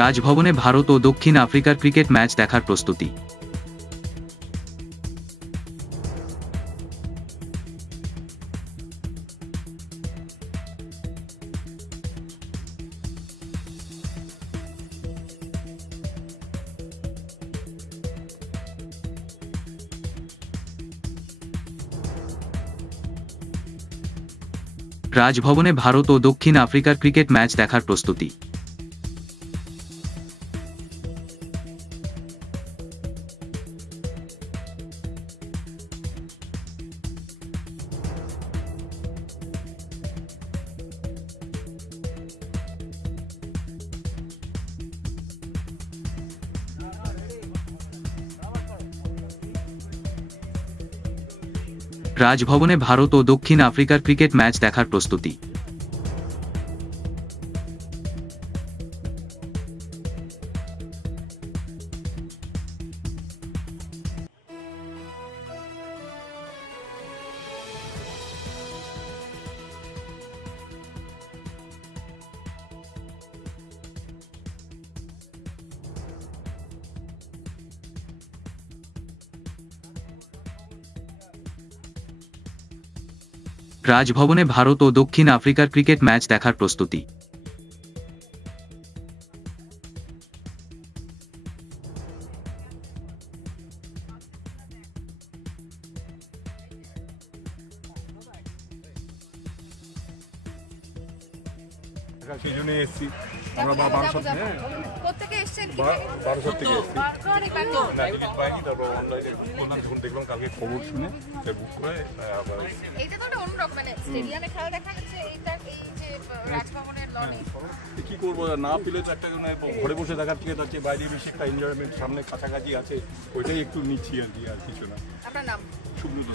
রাজভবনে ভারত ও দক্ষিণ আফ্রিকার cricket match দেখার প্রস্তুতি। রাজভবনে ভারত ও দক্ষিণ আফ্রিকার ক্রিকেট ম্যাচ দেখার প্রস্তুতি। রাজভবনে ভারত ও দক্ষিণ আফ্রিকার ক্রিকেট ম্যাচ দেখার প্রস্তুতি। রাজভবনে ভারত ও দক্ষিণ আফ্রিকার ক্রিকেট ম্যাচ দেখার প্রস্তুতি। সেই জন্য এসেছি আমরা বারাসাত কোত্থেকে এসেছেন? বারাসাত থেকে এসেছি তারপর অনলাইনে করলাম, যখন দেখলাম কালকে খবর শুনে বুক করে আবার এইটা তো একটা অন্যরকম, মানে স্টেডিয়ামে খেলা দেখা যাচ্ছে, এইটা এই যে রাজভবনের লনে কি করবো না পেলে তো একটা ঘরে বসে দেখার থেকে যাচ্ছে, বাইরে বেশি একটা এনজয়মেন্ট সামনে কাছাকাছি আছে, ওইটাই একটু নিচ্ছি আর কি, আর কিছু না। আপনার নাম? সুব্রত।